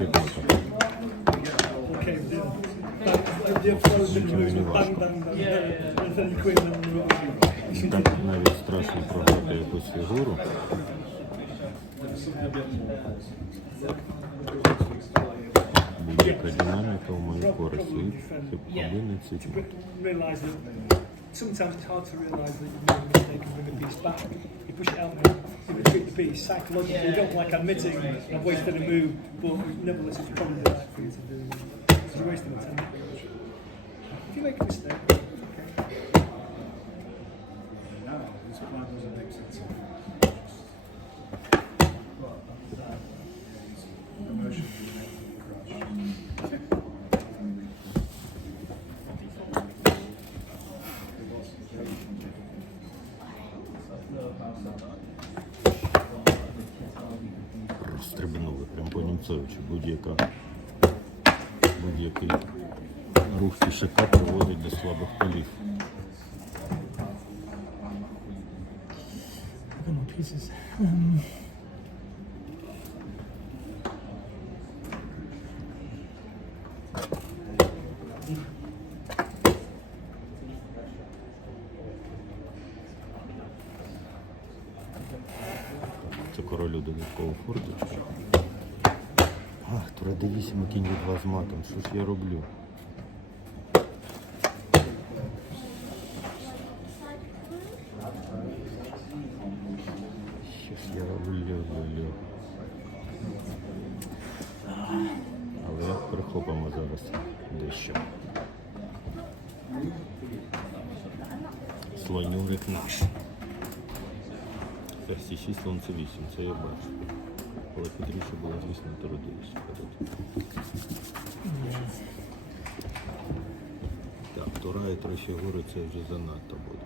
rubber. Так навіть страшно програти якусь фігуру. Будь-яка динаміка в мою користь. І це один цикл. Realise that sometimes it's hard to realise that you made a mistake and bring a piece back. You push it out and you retreat the piece psychologically. You don't like admitting I've wasted a move, but nevertheless it's probably the right for you to do. Because you're wasting the time. If you make a mistake, okay. прям по Німцевичу. Будь-яка будь-який рух пішака приводить до слабих полів. Це королю додаткову фордочку. Ах, тура дивісімо кінь від вас матом. Що ж я роблю? Що ж я роблю, люблю. Але прихопимо зараз дещо. Слонюрик наш. Версії 6 слонце 8, це я бачу. Але потрібніше було, звісно, подати. Так, тура і три фігури це вже занадто буде.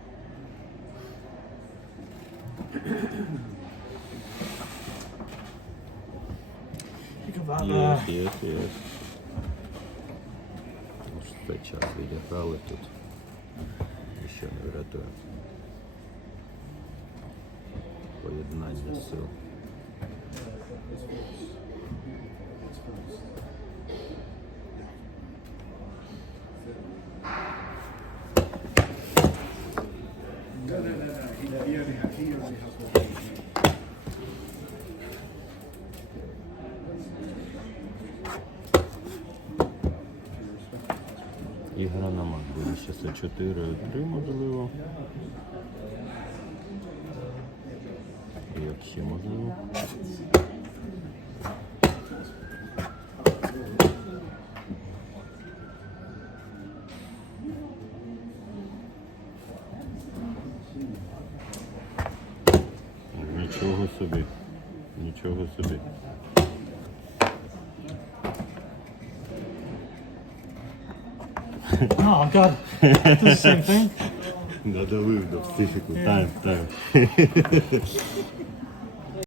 Є, є. Ось цей час відіграли тут. Ніщо не врятує. Поєднання сил. Ігра на мат буде ще це 4-3 можливо. Як ще можливо. Нічого собі. Нічого собі. Oh god, does the same thing. Надавив до психіку. Тайм, тайм.